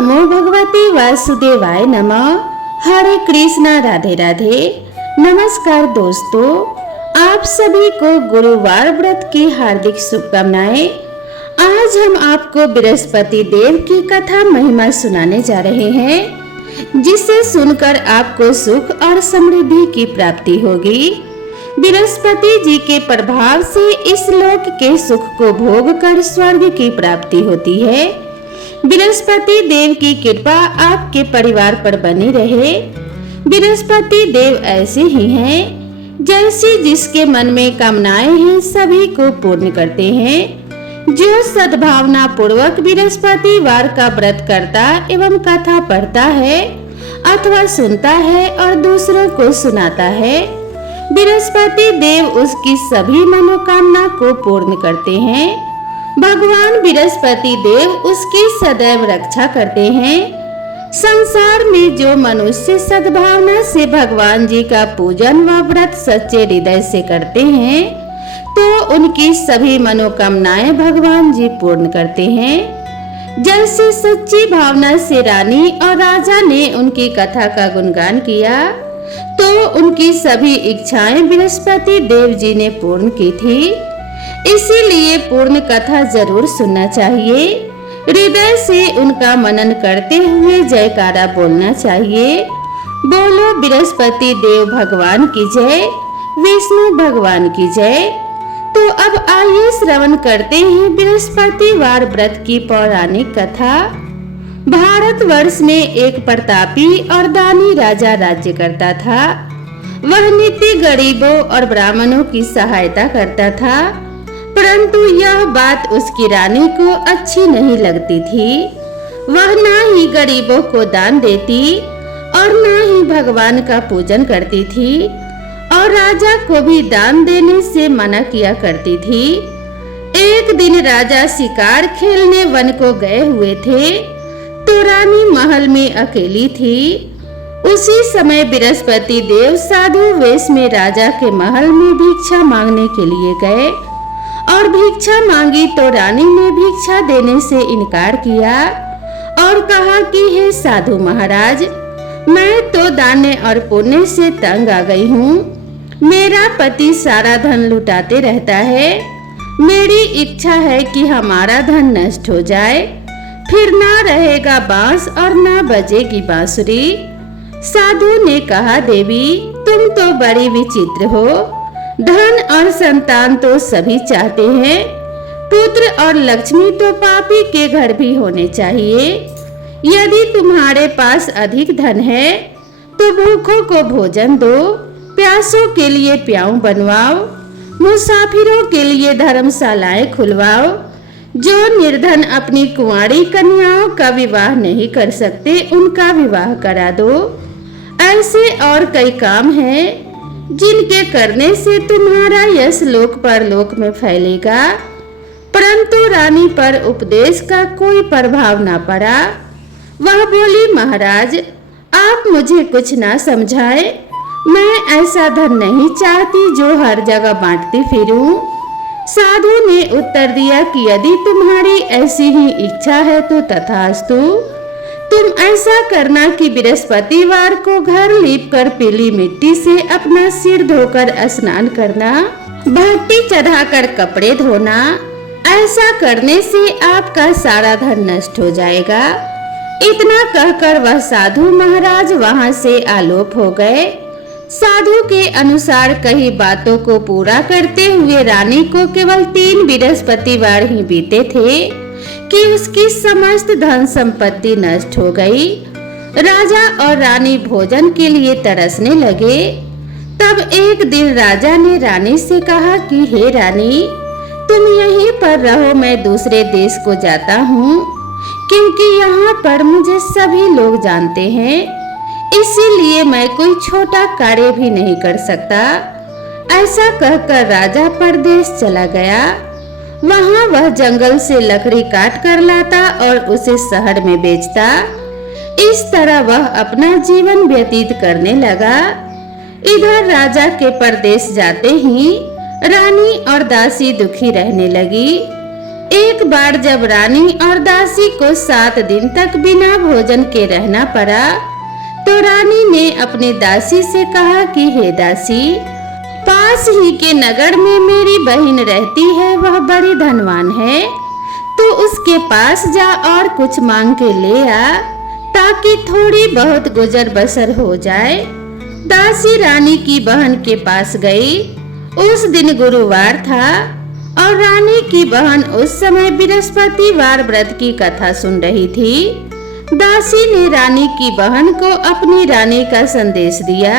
नमो भगवते वासुदेवाय नमः। हरे कृष्णा, राधे राधे। नमस्कार दोस्तों, आप सभी को गुरुवार व्रत की हार्दिक शुभकामनाएं। आज हम आपको बृहस्पति देव की कथा महिमा सुनाने जा रहे हैं, जिसे सुनकर आपको सुख और समृद्धि की प्राप्ति होगी। बृहस्पति जी के प्रभाव से इस लोक के सुख को भोग कर स्वर्ग की प्राप्ति होती है। बृहस्पति देव की कृपा आपके परिवार पर बनी रहे। बृहस्पति देव ऐसे ही हैं, जैसे जिसके मन में कामनाएं हैं सभी को पूर्ण करते हैं। जो सद्भावना पूर्वक बृहस्पति वार का व्रत करता एवं कथा पढ़ता है अथवा सुनता है और दूसरों को सुनाता है, बृहस्पति देव उसकी सभी मनोकामना को पूर्ण करते हैं। भगवान बृहस्पति देव उसकी सदैव रक्षा करते हैं। संसार में जो मनुष्य सद्भावना से भगवान जी का पूजन व व्रत सच्चे हृदय से करते हैं, तो उनकी सभी मनोकामनाएं भगवान जी पूर्ण करते हैं। जैसे सच्ची भावना से रानी और राजा ने उनकी कथा का गुणगान किया, तो उनकी सभी इच्छाएं बृहस्पति देव जी ने पूर्ण की थी। इसीलिए पूर्ण कथा जरूर सुनना चाहिए। हृदय से उनका मनन करते हुए जयकारा बोलना चाहिए। बोलो बृहस्पति देव भगवान की जय, विष्णु भगवान की जय। तो अब आइए श्रवण करते हैं बृहस्पतिवार व्रत की पौराणिक कथा। भारतवर्ष में एक प्रतापी और दानी राजा राज्य करता था। वह नित्य गरीबों और ब्राह्मणों की सहायता करता था, परंतु यह बात उसकी रानी को अच्छी नहीं लगती थी। वह ना ही गरीबों को दान देती और ना ही भगवान का पूजन करती थी, और राजा को भी दान देने से मना किया करती थी। एक दिन राजा शिकार खेलने वन को गए हुए थे, तो रानी महल में अकेली थी। उसी समय बृहस्पति देव साधु वेश में राजा के महल में भिक्षा मांगने के लिए गए और भिक्षा मांगी, तो रानी ने भिक्षा देने से इनकार किया और कहा कि हे साधु महाराज, मैं तो दाने और पुण्य से तंग आ गई हूँ। मेरा पति सारा धन लुटाते रहता है। मेरी इच्छा है कि हमारा धन नष्ट हो जाए, फिर ना रहेगा बांस और ना बजेगी बांसुरी। साधु ने कहा, देवी तुम तो बड़ी विचित्र हो। धन और संतान तो सभी चाहते हैं, पुत्र और लक्ष्मी तो पापी के घर भी होने चाहिए। यदि तुम्हारे पास अधिक धन है तो भूखों को भोजन दो, प्यासों के लिए प्याऊ बनवाओ, मुसाफिरों के लिए धर्मशालाएं खुलवाओ। जो निर्धन अपनी कुंवारी कन्याओं का विवाह नहीं कर सकते, उनका विवाह करा दो। ऐसे और कई काम हैं जिनके करने से तुम्हारा यश लोक परलोक में फैलेगा। परंतु रानी पर उपदेश का कोई प्रभाव ना पड़ा। वह बोली, महाराज आप मुझे कुछ ना समझाए। मैं ऐसा धन नहीं चाहती जो हर जगह बांटती फिरूं। साधु ने उत्तर दिया कि यदि तुम्हारी ऐसी ही इच्छा है तो तथास्तु। तुम ऐसा करना कि बृहस्पतिवार को घर लीपकर पीली मिट्टी से अपना सिर धोकर स्नान करना, भट्टी चढ़ाकर कपड़े धोना। ऐसा करने से आपका सारा धन नष्ट हो जाएगा। इतना कहकर वह साधु महाराज वहां से आलोप हो गए। साधु के अनुसार कई बातों को पूरा करते हुए रानी को केवल 3 बृहस्पतिवार ही बीते थे कि उसकी समस्त धन संपत्ति नष्ट हो गई। राजा और रानी भोजन के लिए तरसने लगे। तब एक दिन राजा ने रानी से कहा कि हे रानी, तुम यहीं पर रहो, मैं दूसरे देश को जाता हूँ, क्योंकि यहाँ पर मुझे सभी लोग जानते हैं। इसीलिए मैं कोई छोटा कार्य भी नहीं कर सकता। ऐसा कहकर राजा परदेश चला गया। वहाँ वह जंगल से लकड़ी काट कर लाता और उसे शहर में बेचता। इस तरह वह अपना जीवन व्यतीत करने लगा। इधर राजा के परदेश जाते ही रानी और दासी दुखी रहने लगी। एक बार जब रानी और दासी को 7 दिन तक बिना भोजन के रहना पड़ा, तो रानी ने अपने दासी से कहा कि हे दासी, पास ही के नगर में मेरी बहन रहती है, वह बड़ी धनवान है, तो उसके पास जा और कुछ मांग के ले आ, ताकि थोड़ी बहुत गुजर बसर हो जाए। दासी रानी की बहन के पास गई। उस दिन गुरुवार था और रानी की बहन उस समय बृहस्पतिवार व्रत की कथा सुन रही थी। दासी ने रानी की बहन को अपनी रानी का संदेश दिया,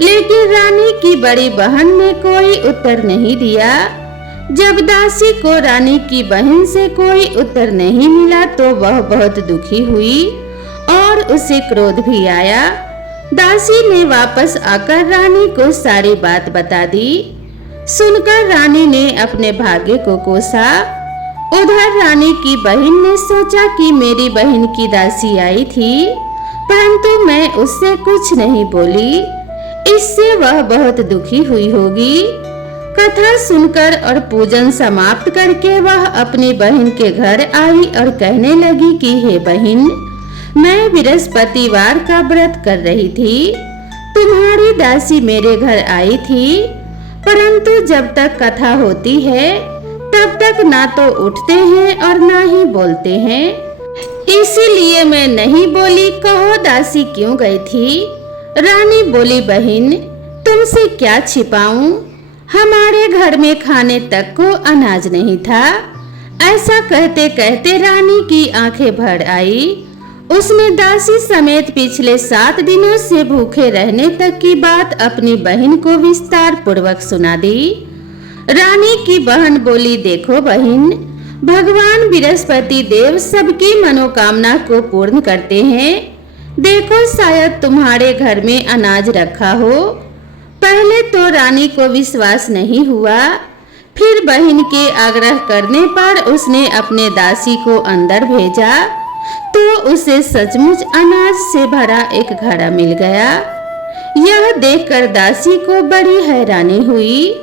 लेकिन रानी की बड़ी बहन ने कोई उत्तर नहीं दिया। जब दासी को रानी की बहन से कोई उत्तर नहीं मिला तो वह बहुत दुखी हुई और उसे क्रोध भी आया। दासी ने वापस आकर रानी को सारी बात बता दी। सुनकर रानी ने अपने भाग्य को कोसा। उधर रानी की बहन ने सोचा कि मेरी बहन की दासी आई थी, परंतु मैं उससे कुछ नहीं बोली, इससे वह बहुत दुखी हुई होगी। कथा सुनकर और पूजन समाप्त करके वह अपनी बहन के घर आई और कहने लगी कि हे बहन, मैं बृहस्पतिवार का व्रत कर रही थी। तुम्हारी दासी मेरे घर आई थी, परंतु जब तक कथा होती है तब तक ना तो उठते हैं और ना ही बोलते हैं, इसीलिए मैं नहीं बोली। कहो दासी क्यों गई थी? रानी बोली, बहन तुमसे क्या छिपाऊं, हमारे घर में खाने तक को अनाज नहीं था। ऐसा कहते कहते रानी की आंखें भर आई। उसने दासी समेत पिछले 7 दिनों से भूखे रहने तक की बात अपनी बहन को विस्तार पूर्वक सुना दी। रानी की बहन बोली, देखो बहन, भगवान बृहस्पति देव सबकी मनोकामना को पूर्ण करते हैं। देखो शायद तुम्हारे घर में अनाज रखा हो। पहले तो रानी को विश्वास नहीं हुआ, फिर बहन के आग्रह करने पर उसने अपने दासी को अंदर भेजा तो उसे सचमुच अनाज से भरा एक घड़ा मिल गया। यह देखकर दासी को बड़ी हैरानी हुई।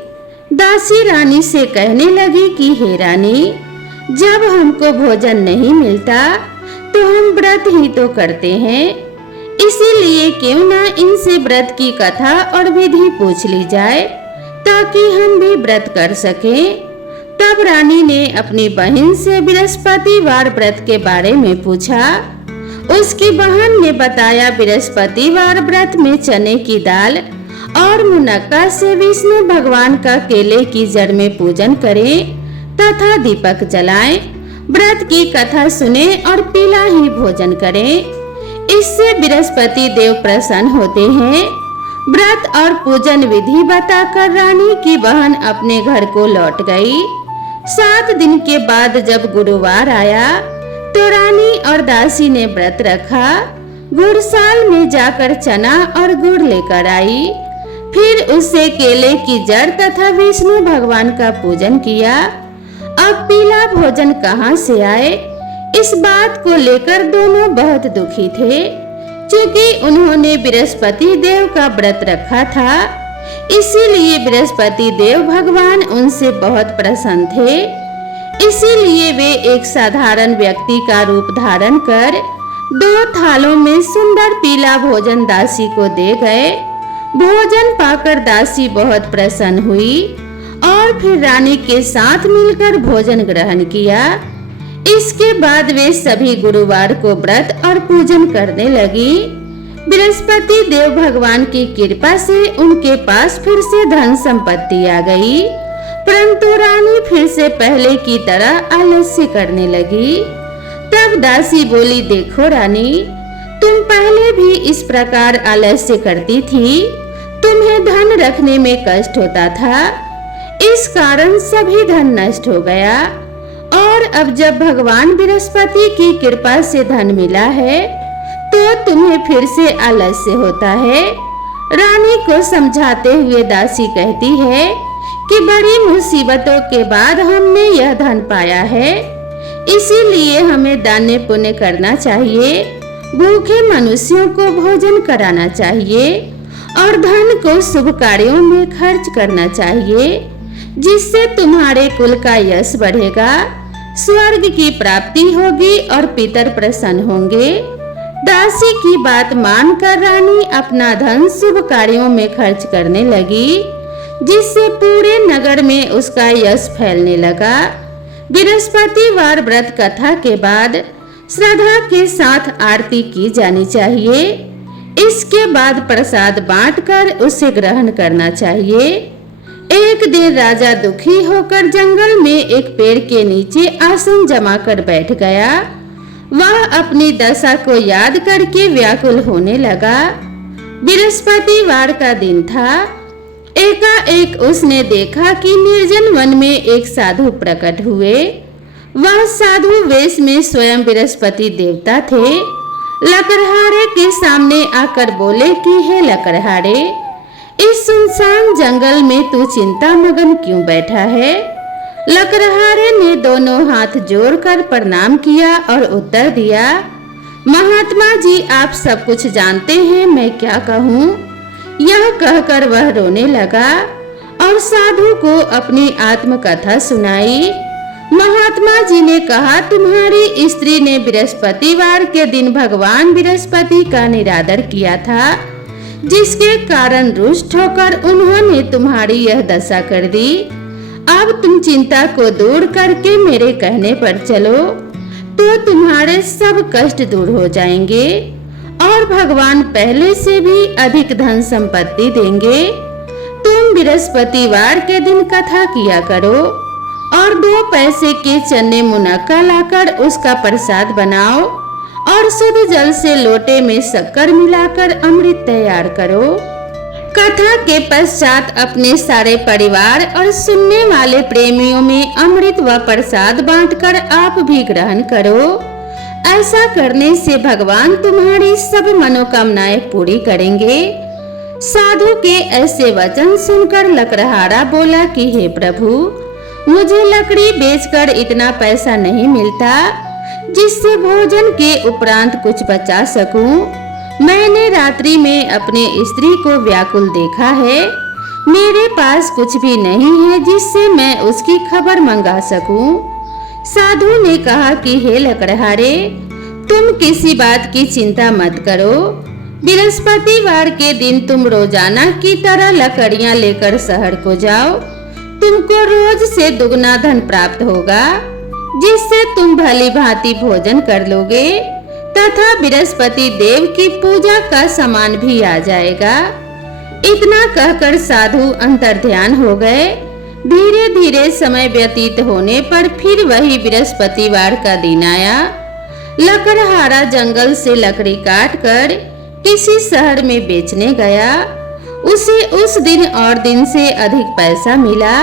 दासी रानी से कहने लगी कि हे रानी, जब हमको भोजन नहीं मिलता तो हम व्रत ही तो करते हैं, इसीलिए क्यों ना इनसे व्रत की कथा और विधि पूछ ली जाए ताकि हम भी व्रत कर सकें। तब रानी ने अपनी बहन से बृहस्पतिवार व्रत के बारे में पूछा। उसकी बहन ने बताया, बृहस्पतिवार व्रत में चने की दाल और मुनक्का से विष्णु भगवान का केले की जड़ में पूजन करें तथा दीपक जलाएं, व्रत की कथा सुने और पीला ही भोजन करें, इससे बृहस्पति देव प्रसन्न होते हैं। व्रत और पूजन विधि बताकर रानी की बहन अपने घर को लौट गई। 7 दिन के बाद जब गुरुवार आया तो रानी और दासी ने व्रत रखा। गुड़साल में जाकर चना और गुड़ लेकर आई, फिर उससे केले की जड़ तथा विष्णु भगवान का पूजन किया। अब पीला भोजन कहाँ से आए, इस बात को लेकर दोनों बहुत दुखी थे। क्योंकि उन्होंने बृहस्पति देव का व्रत रखा था, इसीलिए बृहस्पति देव भगवान उनसे बहुत प्रसन्न थे। इसीलिए वे एक साधारण व्यक्ति का रूप धारण कर 2 थालों में सुंदर पीला भोजन दासी को दे गए। भोजन पाकर दासी बहुत प्रसन्न हुई और फिर रानी के साथ मिलकर भोजन ग्रहण किया। इसके बाद वे सभी गुरुवार को व्रत और पूजन करने लगी। बृहस्पति देव भगवान की कृपा से उनके पास फिर से धन संपत्ति आ गई, परंतु रानी फिर से पहले की तरह आलस्य करने लगी। तब दासी बोली, देखो रानी, तुम पहले भी इस प्रकार आलस्य करती थी, तुम्हें धन रखने में कष्ट होता था, इस कारण सभी धन नष्ट हो गया, और अब जब भगवान बृहस्पति की कृपा से धन मिला है तो तुम्हें फिर से आलस्य होता है। रानी को समझाते हुए दासी कहती है कि बड़ी मुसीबतों के बाद हमने यह धन पाया है, इसीलिए हमें दान पुण्य करना चाहिए, भूखे मनुष्यों को भोजन कराना चाहिए और धन को शुभ कार्यों में खर्च करना चाहिए, जिससे तुम्हारे कुल का यश बढ़ेगा स्वर्ग की प्राप्ति होगी और पितर प्रसन्न होंगे। दासी की बात मानकर रानी अपना धन शुभ कार्यों में खर्च करने लगी, जिससे पूरे नगर में उसका यश फैलने लगा। बृहस्पतिवार व्रत कथा के बाद श्रद्धा के साथ आरती की जानी चाहिए। इसके बाद प्रसाद बांटकर उसे ग्रहण करना चाहिए। एक दिन राजा दुखी होकर जंगल में एक पेड़ के नीचे आसन जमा कर बैठ गया। वह अपनी दशा को याद करके व्याकुल होने लगा। बृहस्पतिवार का दिन था। एकाएक उसने देखा कि निर्जन वन में एक साधु प्रकट हुए। वह साधु वेश में स्वयं बृहस्पति देवता थे। लकड़हारे के सामने आकर बोले कि हे लकड़हारे, इस सुनसान जंगल में तू चिंता मगन क्यों बैठा है? लकड़हारे ने दोनों हाथ जोड़कर प्रणाम किया और उत्तर दिया, महात्मा जी आप सब कुछ जानते हैं, मैं क्या कहूँ? यह कहकर वह रोने लगा और साधु को अपनी आत्मकथा सुनाई। महात्मा जी ने कहा, तुम्हारी स्त्री ने बृहस्पतिवार के दिन भगवान बृहस्पति का निरादर किया था, जिसके कारण रुष्ट होकर उन्होंने तुम्हारी यह दशा कर दी। अब तुम चिंता को दूर करके मेरे कहने पर चलो तो तुम्हारे सब कष्ट दूर हो जाएंगे और भगवान पहले से भी अधिक धन संपत्ति देंगे। तुम बृहस्पतिवार के दिन कथा किया करो और 2 पैसे के चने मुनक्का लाकर उसका प्रसाद बनाओ और शुद्ध जल से लोटे में शक्कर मिलाकर अमृत तैयार करो। कथा के पश्चात अपने सारे परिवार और सुनने वाले प्रेमियों में अमृत व प्रसाद बांटकर आप भी ग्रहण करो। ऐसा करने से भगवान तुम्हारी सब मनोकामनाएं पूरी करेंगे। साधु के ऐसे वचन सुनकर लकड़हारा बोला कि हे प्रभु, मुझे लकड़ी बेचकर इतना पैसा नहीं मिलता जिससे भोजन के उपरांत कुछ बचा सकूं। मैंने रात्रि में अपने स्त्री को व्याकुल देखा है। मेरे पास कुछ भी नहीं है जिससे मैं उसकी खबर मंगा सकूं। साधु ने कहा कि हे लकड़हारे, तुम किसी बात की चिंता मत करो। बृहस्पतिवार के दिन तुम रोजाना की तरह लकड़ियां लेकर शहर को जाओ। तुमको रोज से दुगना धन प्राप्त होगा, जिससे तुम भली भांति भोजन कर लोगे तथा बृहस्पति देव की पूजा का सामान भी आ जाएगा। इतना कहकर साधु अंतर्ध्यान हो गए। धीरे धीरे समय व्यतीत होने पर फिर वही बृहस्पतिवार का दिन आया। लकड़हारा जंगल से लकड़ी काटकर किसी शहर में बेचने गया। उसे उस दिन और दिन से अधिक पैसा मिला।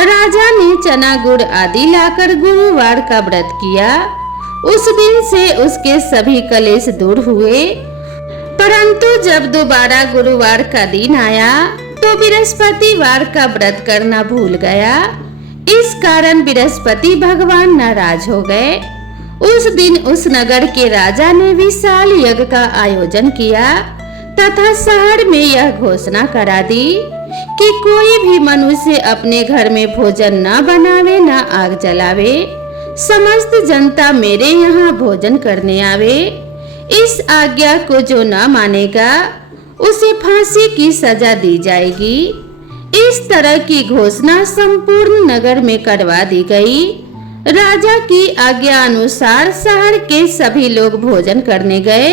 राजा ने चना गुड़ आदि लाकर गुरुवार का व्रत किया। उस दिन से उसके सभी कलेश दूर हुए। परंतु जब दोबारा गुरुवार का दिन आया तो बृहस्पतिवार का व्रत करना भूल गया। इस कारण बृहस्पति भगवान नाराज हो गए। उस दिन उस नगर के राजा ने विशाल यज्ञ का आयोजन किया तथा शहर में यह घोषणा करा दी कि कोई भी मनुष्य अपने घर में भोजन न बनावे न आग जलावे। समस्त जनता मेरे यहाँ भोजन करने आवे। इस आज्ञा को जो न मानेगा उसे फांसी की सजा दी जाएगी। इस तरह की घोषणा संपूर्ण नगर में करवा दी गई। राजा की आज्ञा अनुसार शहर के सभी लोग भोजन करने गए,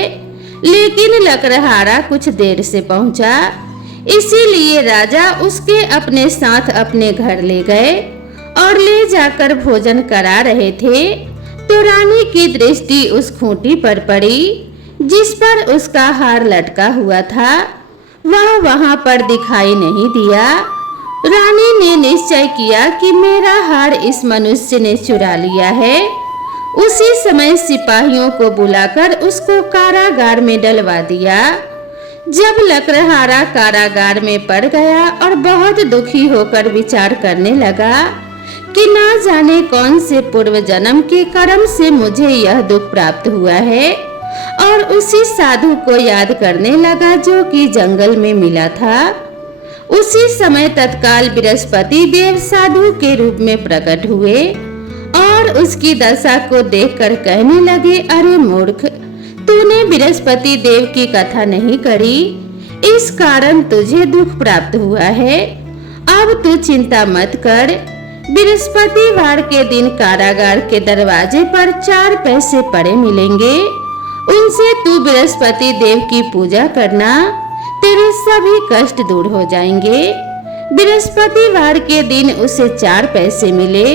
लेकिन लकड़हारा कुछ देर से पहुंचा। इसीलिए राजा उसके अपने साथ अपने घर ले गए और ले जाकर भोजन करा रहे थे तो रानी की दृष्टि उस खूंटी पर पड़ी जिस पर उसका हार लटका हुआ था। वह वहां पर दिखाई नहीं दिया। रानी ने निश्चय किया कि मेरा हार इस मनुष्य ने चुरा लिया है। उसी समय सिपाहियों को बुलाकर उसको कारागार में डलवा दिया। जब लकड़हारा कारागार में पड़ गया और बहुत दुखी होकर विचार करने लगा कि ना जाने कौन से पूर्व जन्म के कर्म से मुझे यह दुख प्राप्त हुआ है, और उसी साधु को याद करने लगा जो कि जंगल में मिला था। उसी समय तत्काल बृहस्पति देव साधु के रूप में प्रकट हुए और और उसकी दशा को देखकर कहने लगे, अरे मूर्ख, तूने बृहस्पति देव की कथा नहीं करी, इस कारण तुझे दुख प्राप्त हुआ है। अब तू चिंता मत कर, बृहस्पतिवार के दिन कारागार के दरवाजे पर 4 पैसे पड़े मिलेंगे, उनसे तू बृहस्पति देव की पूजा करना, तेरे सभी कष्ट दूर हो जाएंगे। बृहस्पतिवार के दिन उसे 4 पैसे मिले।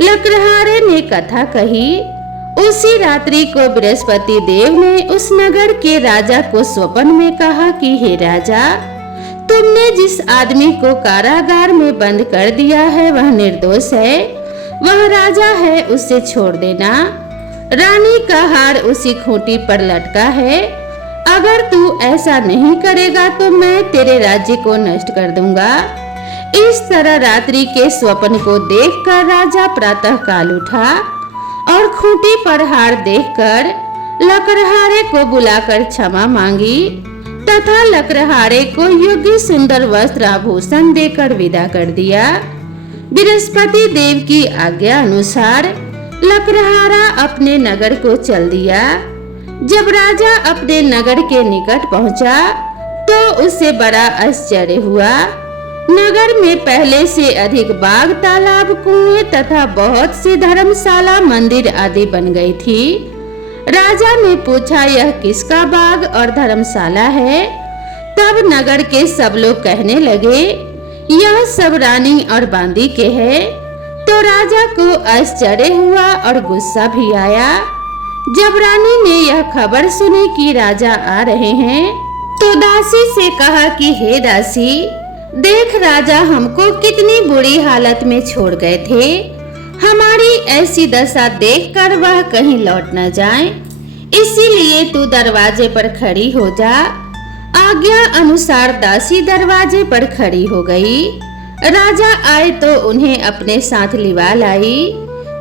लकड़हारे ने कथा कही। उसी रात्रि को बृहस्पति देव ने उस नगर के राजा को स्वप्न में कहा कि हे राजा, तुमने जिस आदमी को कारागार में बंद कर दिया है वह निर्दोष है, वह राजा है, उसे छोड़ देना। रानी का हार उसी खूंटी पर लटका है, अगर तू ऐसा नहीं करेगा तो मैं तेरे राज्य को नष्ट कर दूंगा। इस तरह रात्रि के स्वप्न को देखकर राजा प्रातः काल उठा और खूंटी पर हार देखकर लकड़हारे को बुलाकर क्षमा मांगी तथा लकड़हारे को योग्य सुंदर वस्त्र आभूषण देकर विदा कर दिया। बृहस्पति देव की आज्ञा अनुसार लकड़हारा अपने नगर को चल दिया। जब राजा अपने नगर के निकट पहुंचा तो उसे बड़ा आश्चर्य हुआ। नगर में पहले से अधिक बाग, तालाब, कुएं तथा बहुत सी धर्मशाला, मंदिर आदि बन गई थी। राजा ने पूछा, यह किसका बाग और धर्मशाला है? तब नगर के सब लोग कहने लगे, यह सब रानी और बांदी के है। तो राजा को आश्चर्य हुआ और गुस्सा भी आया। जब रानी ने यह खबर सुनी कि राजा आ रहे हैं तो दासी से कहा कि हे दासी, देख राजा हमको कितनी बुरी हालत में छोड़ गए थे, हमारी ऐसी दशा देखकर वह कहीं लौट न जाए, इसीलिए तू दरवाजे पर खड़ी हो जा। आज्ञा अनुसार दासी दरवाजे पर खड़ी हो गई। राजा आए तो उन्हें अपने साथ लिवा लाई।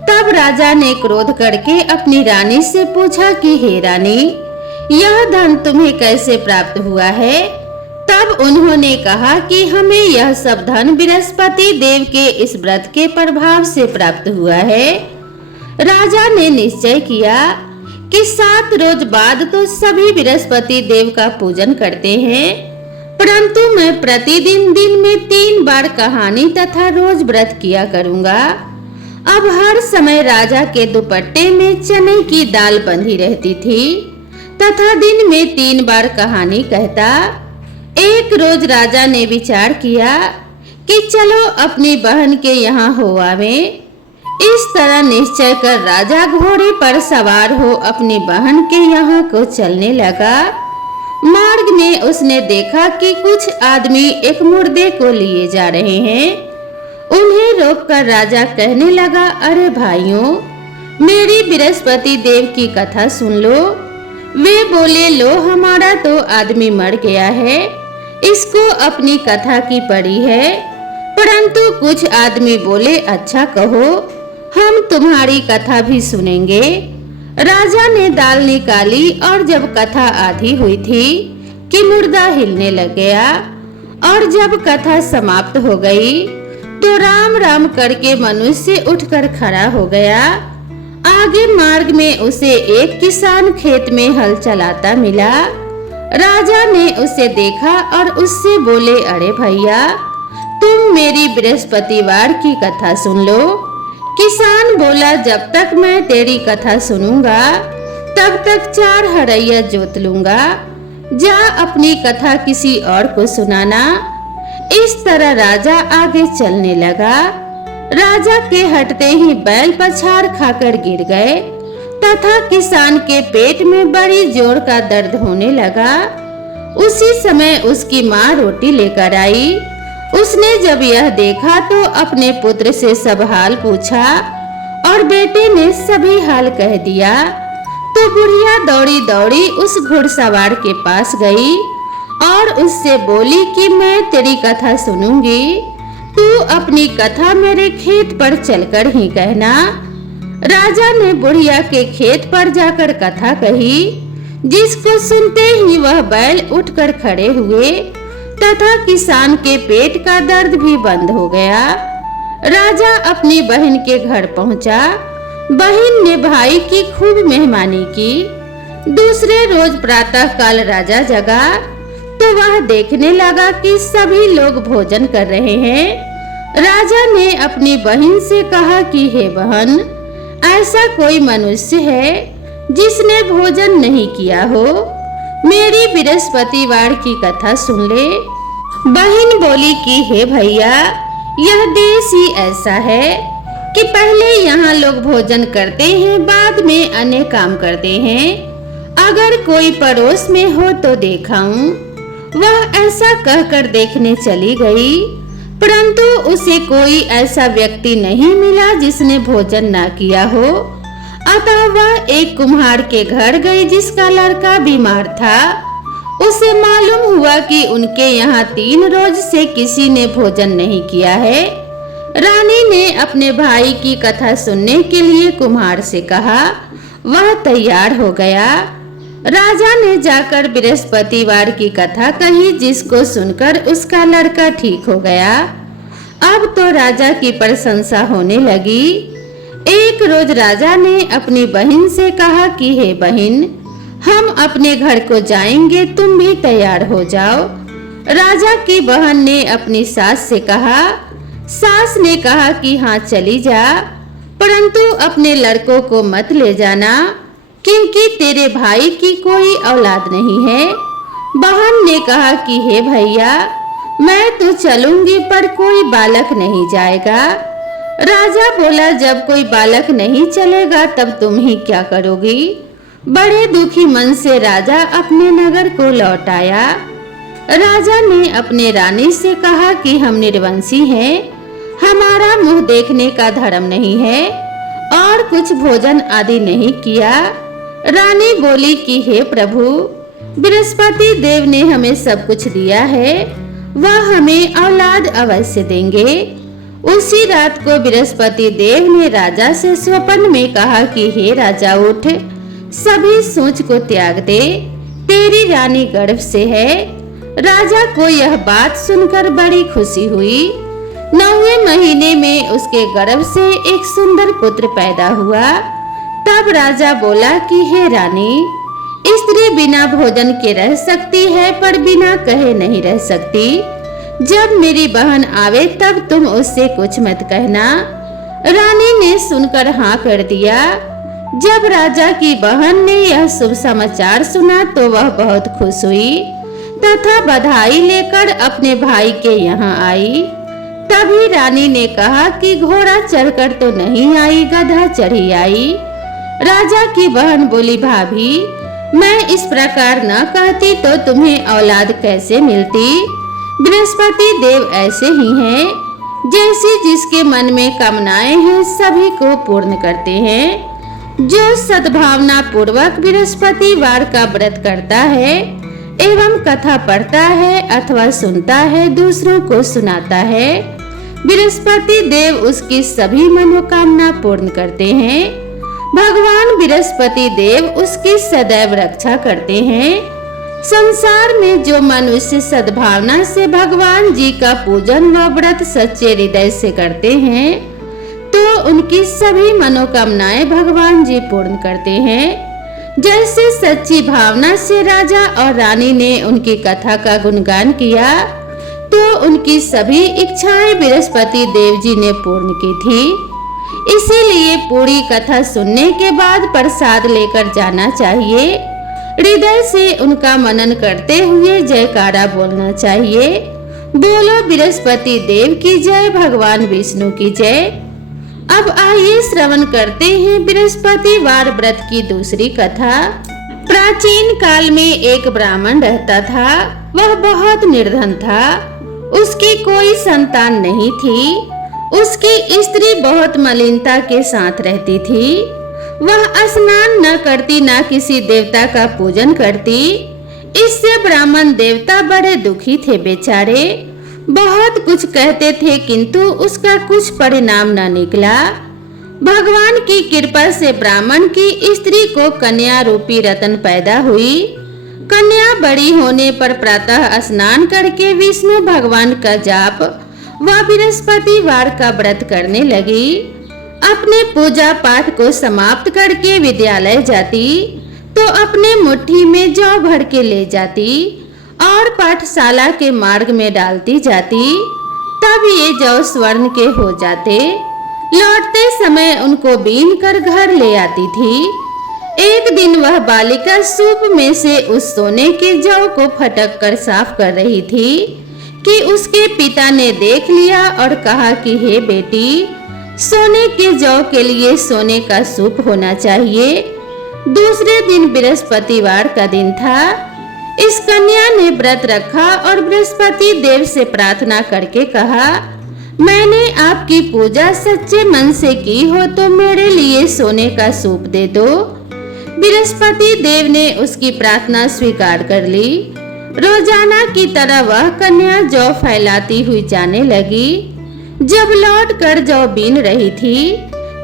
तब राजा ने क्रोध करके अपनी रानी से पूछा कि हे रानी, यह धन तुम्हें कैसे प्राप्त हुआ है? तब उन्होंने कहा कि हमें यह सब धन बृहस्पति देव के इस व्रत के प्रभाव से प्राप्त हुआ है। राजा ने निश्चय किया कि 7 रोज बाद तो सभी बृहस्पति देव का पूजन करते हैं, परंतु मैं प्रतिदिन दिन में 3 बार कहानी तथा रोज व्रत किया करूंगा। अब हर समय राजा के दुपट्टे में चने की दाल बंधी रहती थी तथा दिन में 3 बार कहानी कहता। एक रोज राजा ने विचार किया कि चलो अपनी बहन के यहाँ हो आवे। इस तरह निश्चय कर राजा घोड़े पर सवार हो अपनी बहन के यहाँ को चलने लगा। मार्ग में उसने देखा कि कुछ आदमी एक मुर्दे को लिए जा रहे हैं। उन्हें रोककर राजा कहने लगा, अरे भाइयों, मेरी बृहस्पति देव की कथा सुन लो। वे बोले, लो हमारा तो आदमी मर गया है, इसको अपनी कथा की पड़ी है। परंतु कुछ आदमी बोले, अच्छा कहो, हम तुम्हारी कथा भी सुनेंगे। राजा ने दाल निकाली और जब कथा आधी हुई थी कि मुर्दा हिलने लग गया और जब कथा समाप्त हो गई तो राम राम करके मनुष्य उठकर खड़ा हो गया। आगे मार्ग में उसे एक किसान खेत में हल चलाता मिला। राजा ने उसे देखा और उससे बोले, अरे भैया, तुम मेरी बृहस्पतिवार की कथा सुन लो। किसान बोला, जब तक मैं तेरी कथा सुनूंगा तब तक 4 हरैया जोत लूंगा। जा अपनी कथा किसी और को सुनाना। इस तरह राजा आगे चलने लगा। राजा के हटते ही बैल पछाड़ खाकर गिर गए तथा किसान के पेट में बड़ी जोर का दर्द होने लगा। उसी समय उसकी माँ रोटी लेकर आई। उसने जब यह देखा तो अपने पुत्र से सब हाल पूछा और बेटे ने सभी हाल कह दिया। तो बुढ़िया दौड़ी दौड़ी उस घुड़सवार के पास गई और उससे बोली कि मैं तेरी कथा सुनूंगी, तू अपनी कथा मेरे खेत पर चलकर ही कहना। राजा ने बुढ़िया के खेत पर जाकर कथा कही, जिसको सुनते ही वह बैल उठकर खड़े हुए तथा किसान के पेट का दर्द भी बंद हो गया। राजा अपनी बहन के घर पहुंचा बहन ने भाई की खूब मेहमानी की। दूसरे रोज प्रातः काल राजा जगा तो वह देखने लगा कि सभी लोग भोजन कर रहे हैं। राजा ने अपनी बहन से कहा कि हे बहन, ऐसा कोई मनुष्य है जिसने भोजन नहीं किया हो, मेरी बृहस्पतिवार की कथा सुन ले। बहन बोली कि हे भैया, यह देश ही ऐसा है कि पहले यहाँ लोग भोजन करते हैं, बाद में अन्य काम करते हैं। अगर कोई पड़ोस में हो तो दिखाऊं। वह ऐसा कहकर देखने चली गई, परंतु उसे कोई ऐसा व्यक्ति नहीं मिला जिसने भोजन ना किया हो। अतः वह एक कुम्हार के घर गई जिसका लड़का बीमार था। उसे मालूम हुआ कि उनके यहाँ 3 रोज से किसी ने भोजन नहीं किया है। रानी ने अपने भाई की कथा सुनने के लिए कुम्हार से कहा। वह तैयार हो गया। राजा ने जाकर बृहस्पतिवार की कथा कही, जिसको सुनकर उसका लड़का ठीक हो गया। अब तो राजा की प्रशंसा होने लगी। एक रोज राजा ने अपनी बहन से कहा कि हे बहन, हम अपने घर को जाएंगे, तुम भी तैयार हो जाओ। राजा की बहन ने अपनी सास से कहा। सास ने कहा कि हाँ चली जा, परंतु अपने लड़कों को मत ले जाना, क्योंकि तेरे भाई की कोई औलाद नहीं है। बहन ने कहा कि हे भैया, मैं तो चलूंगी पर कोई बालक नहीं जाएगा। राजा बोला, जब कोई बालक नहीं चलेगा तब तुम ही क्या करोगी। बड़े दुखी मन से राजा अपने नगर को लौट आया। राजा ने अपने रानी से कहा कि हम निर्वंशी हैं, हमारा मुंह देखने का धर्म नहीं है और कुछ भोजन आदि नहीं किया। रानी बोली कि हे प्रभु, बृहस्पति देव ने हमें सब कुछ दिया है, वह हमें औलाद अवश्य देंगे। उसी रात को बृहस्पति देव ने राजा से स्वप्न में कहा कि हे राजा, उठ, सभी सोच को त्याग दे, तेरी रानी गर्भ से है। राजा को यह बात सुनकर बड़ी खुशी हुई। 9वें महीने में उसके गर्भ से एक सुंदर पुत्र पैदा हुआ। तब राजा बोला कि हे रानी, स्त्री बिना भोजन के रह सकती है पर बिना कहे नहीं रह सकती। जब मेरी बहन आवे तब तुम उससे कुछ मत कहना। रानी ने सुनकर हाँ कर दिया। जब राजा की बहन ने यह शुभ समाचार सुना तो वह बहुत खुश हुई तथा बधाई लेकर अपने भाई के यहाँ आई। तभी रानी ने कहा कि घोड़ा चढ़कर तो नहीं आई, गधा चढ़ी आई। राजा की बहन बोली, भाभी, मैं इस प्रकार न कहती तो तुम्हें औलाद कैसे मिलती। बृहस्पति देव ऐसे ही हैं, जैसी जिसके मन में कामनाएं हैं सभी को पूर्ण करते हैं। जो सद्भावना पूर्वक बृहस्पतिवार का व्रत करता है एवं कथा पढ़ता है अथवा सुनता है, दूसरों को सुनाता है, बृहस्पति देव उसकी सभी मनोकामना पूर्ण करते हैं। भगवान बृहस्पति देव उसकी सदैव रक्षा करते हैं। संसार में जो मनुष्य सद्भावना से भगवान जी का पूजन व व्रत सच्चे हृदय से करते हैं तो उनकी सभी मनोकामनाएं भगवान जी पूर्ण करते हैं। जैसे सच्ची भावना से राजा और रानी ने उनकी कथा का गुणगान किया तो उनकी सभी इच्छाएं बृहस्पति देव जी ने पूर्ण की थी। इसीलिए पूरी कथा सुनने के बाद प्रसाद लेकर जाना चाहिए। हृदय से उनका मनन करते हुए जयकारा बोलना चाहिए। बोलो बृहस्पति देव की जय, भगवान विष्णु की जय। अब आइए श्रवण करते हैं बृहस्पतिवार व्रत की दूसरी कथा। प्राचीन काल में एक ब्राह्मण रहता था। वह बहुत निर्धन था। उसकी कोई संतान नहीं थी। उसकी स्त्री बहुत मलिनता के साथ रहती थी। वह स्नान न करती, न किसी देवता का पूजन करती। इससे ब्राह्मण देवता बड़े दुखी थे बेचारे। बहुत कुछ कहते थे किंतु उसका कुछ परिणाम न निकला। भगवान की कृपा से ब्राह्मण की स्त्री को कन्या रूपी रत्न पैदा हुई। कन्या बड़ी होने पर प्रातः स्नान करके विष्णु भगवान का जाप व बृहस्पतिवार का व्रत करने लगी। अपने पूजा पाठ को समाप्त करके विद्यालय जाती तो अपने मुट्ठी में जौ भर के ले जाती और पाठशाला के मार्ग में डालती जाती। तब ये जौ स्वर्ण के हो जाते। लौटते समय उनको बीन कर घर ले आती थी। एक दिन वह बालिका सूप में से उस सोने के जौ को फटक कर साफ कर रही थी कि उसके पिता ने देख लिया और कहा कि हे बेटी, सोने के जौ के लिए सोने का सूप होना चाहिए। दूसरे दिन बृहस्पतिवार का दिन था। इस कन्या ने व्रत रखा और बृहस्पति देव से प्रार्थना करके कहा, मैंने आपकी पूजा सच्चे मन से की हो तो मेरे लिए सोने का सूप दे दो। बृहस्पति देव ने उसकी प्रार्थना स्वीकार कर ली। रोजाना की तरह वह कन्या जौ फैलाती हुई जाने लगी। जब लौट कर जौ बीन रही थी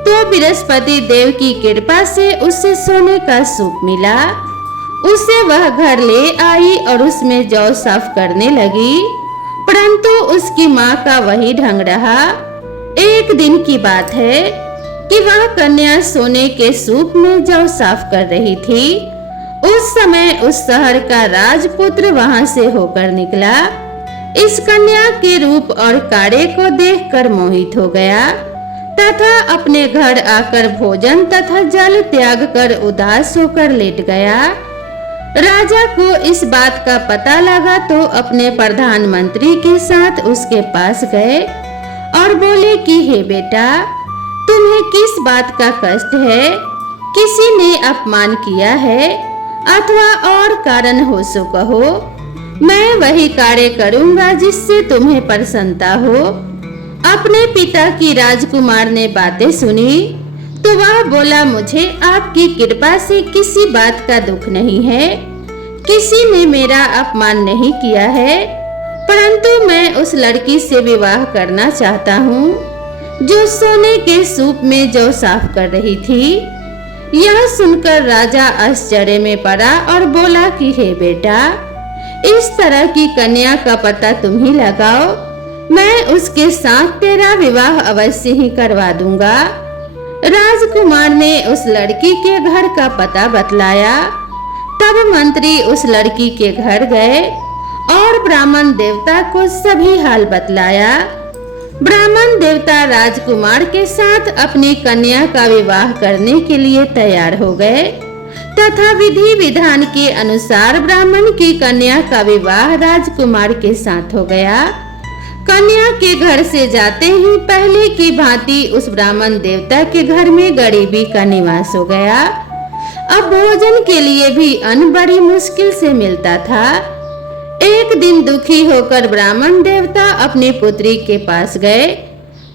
तो बृहस्पति देव की कृपा से उसे सोने का सूप मिला। उसे वह घर ले आई और उसमें जौ साफ करने लगी, परंतु उसकी माँ का वही ढंग रहा। एक दिन की बात है कि वह कन्या सोने के सूप में जौ साफ कर रही थी। उस समय उस शहर का राजपुत्र वहां से होकर निकला। इस कन्या के रूप और काड़े को देखकर मोहित हो गया तथा अपने घर आकर भोजन तथा जल त्याग कर उदास होकर लेट गया। राजा को इस बात का पता लगा तो अपने प्रधानमंत्री के साथ उसके पास गए और बोले कि हे बेटा, तुम्हें किस बात का कष्ट है? किसी ने अपमान किया है अथवा और कारण हो सो कहो। मैं वही कार्य करूंगा जिससे तुम्हें प्रसन्नता हो। अपने पिता की राजकुमार ने बातें सुनी तो वह बोला, मुझे आपकी कृपा से किसी बात का दुख नहीं है। किसी ने मेरा अपमान नहीं किया है, परंतु मैं उस लड़की से विवाह करना चाहता हूँ जो सोने के सूप में जौ साफ कर रही थी। यह सुनकर राजा आश्चर्य में पड़ा और बोला कि हे बेटा, इस तरह की कन्या का पता तुम ही लगाओ, मैं उसके साथ तेरा विवाह अवश्य ही करवा दूंगा। राजकुमार ने उस लड़की के घर का पता बतलाया। तब मंत्री उस लड़की के घर गए और ब्राह्मण देवता को सभी हाल बतलाया। ब्राह्मण देवता राजकुमार के साथ अपनी कन्या का विवाह करने के लिए तैयार हो गए तथा विधि विधान के अनुसार ब्राह्मण की कन्या का विवाह राजकुमार के साथ हो गया। कन्या के घर से जाते ही पहले की भांति उस ब्राह्मण देवता के घर में गरीबी का निवास हो गया। अब भोजन के लिए भी अन्न बड़ी मुश्किल से मिलता था। एक दिन दुखी होकर ब्राह्मण देवता अपनी पुत्री के पास गए।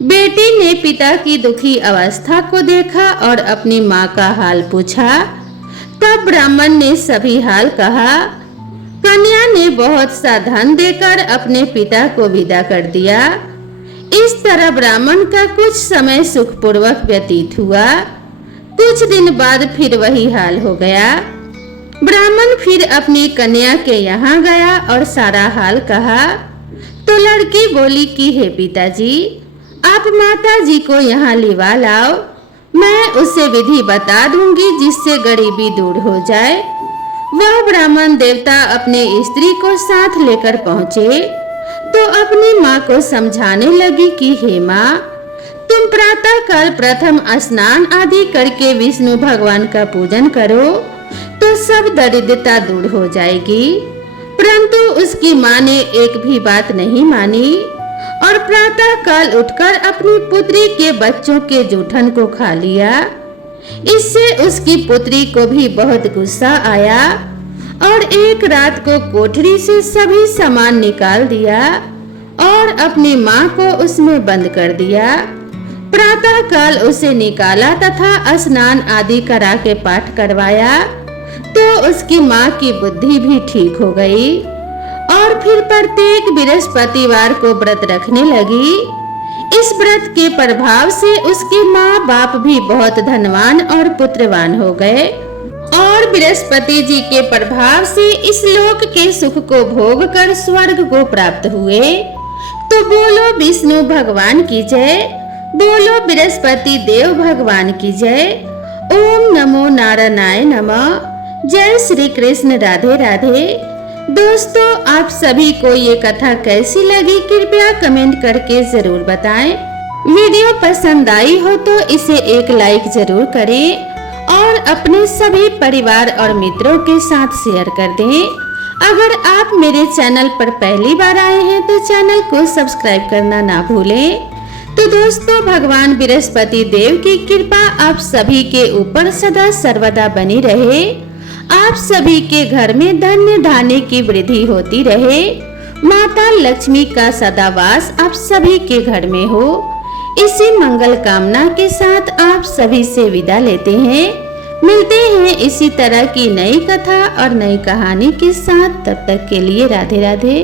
बेटी ने पिता की दुखी अवस्था को देखा और अपनी माँ का हाल पूछा। तब ब्राह्मण ने सभी हाल कहा। कन्या ने बहुत सा धन देकर अपने पिता को विदा कर दिया। इस तरह ब्राह्मण का कुछ समय सुखपूर्वक व्यतीत हुआ। कुछ दिन बाद फिर वही हाल हो गया। ब्राह्मण फिर अपनी कन्या के यहाँ गया और सारा हाल कहा तो लड़की बोली कि हे पिताजी, आप माता जी को यहाँ लिवा लाओ, मैं उसे विधि बता दूंगी जिससे गरीबी दूर हो जाए। वह ब्राह्मण देवता अपनी स्त्री को साथ लेकर पहुँचे तो अपनी माँ को समझाने लगी कि हे माँ, तुम प्रातः काल प्रथम स्नान आदि करके विष्णु भगवान का पूजन करो तो सब दरिद्रता दूर हो जाएगी। परंतु उसकी माँ ने एक भी बात नहीं मानी और प्रातः काल उठकर अपनी पुत्री के बच्चों के जूठन को खा लिया। इससे उसकी पुत्री को भी बहुत गुस्सा आया और एक रात को कोठरी से सभी सामान निकाल दिया और अपनी माँ को उसमें बंद कर दिया। प्रातः काल उसे निकाला तथा स्नान आदि करा के पाठ करवाया तो उसकी माँ की बुद्धि भी ठीक हो गई और फिर प्रत्येक बृहस्पतिवार को व्रत रखने लगी। इस व्रत के प्रभाव से उसके माँ बाप भी बहुत धनवान और पुत्रवान हो गए और बृहस्पति जी के प्रभाव से इस लोक के सुख को भोग कर स्वर्ग को प्राप्त हुए। तो बोलो विष्णु भगवान की जय, बोलो बृहस्पति देव भगवान की जय। ओम नमो नारायणाय नमः। जय श्री कृष्ण। राधे राधे। दोस्तों, आप सभी को ये कथा कैसी लगी कृपया कमेंट करके जरूर बताएं। वीडियो पसंद आई हो तो इसे एक लाइक जरूर करें और अपने सभी परिवार और मित्रों के साथ शेयर कर दें। अगर आप मेरे चैनल पर पहली बार आए हैं तो चैनल को सब्सक्राइब करना ना भूलें। तो दोस्तों, भगवान बृहस्पति देव की कृपा आप सभी के ऊपर सदा सर्वदा बनी रहे। आप सभी के घर में धन्य धान्य की वृद्धि होती रहे। माता लक्ष्मी का सदा वास आप सभी के घर में हो। इसी मंगल कामना के साथ आप सभी से विदा लेते हैं। मिलते हैं इसी तरह की नई कथा और नई कहानी के साथ। तब तक के लिए राधे राधे।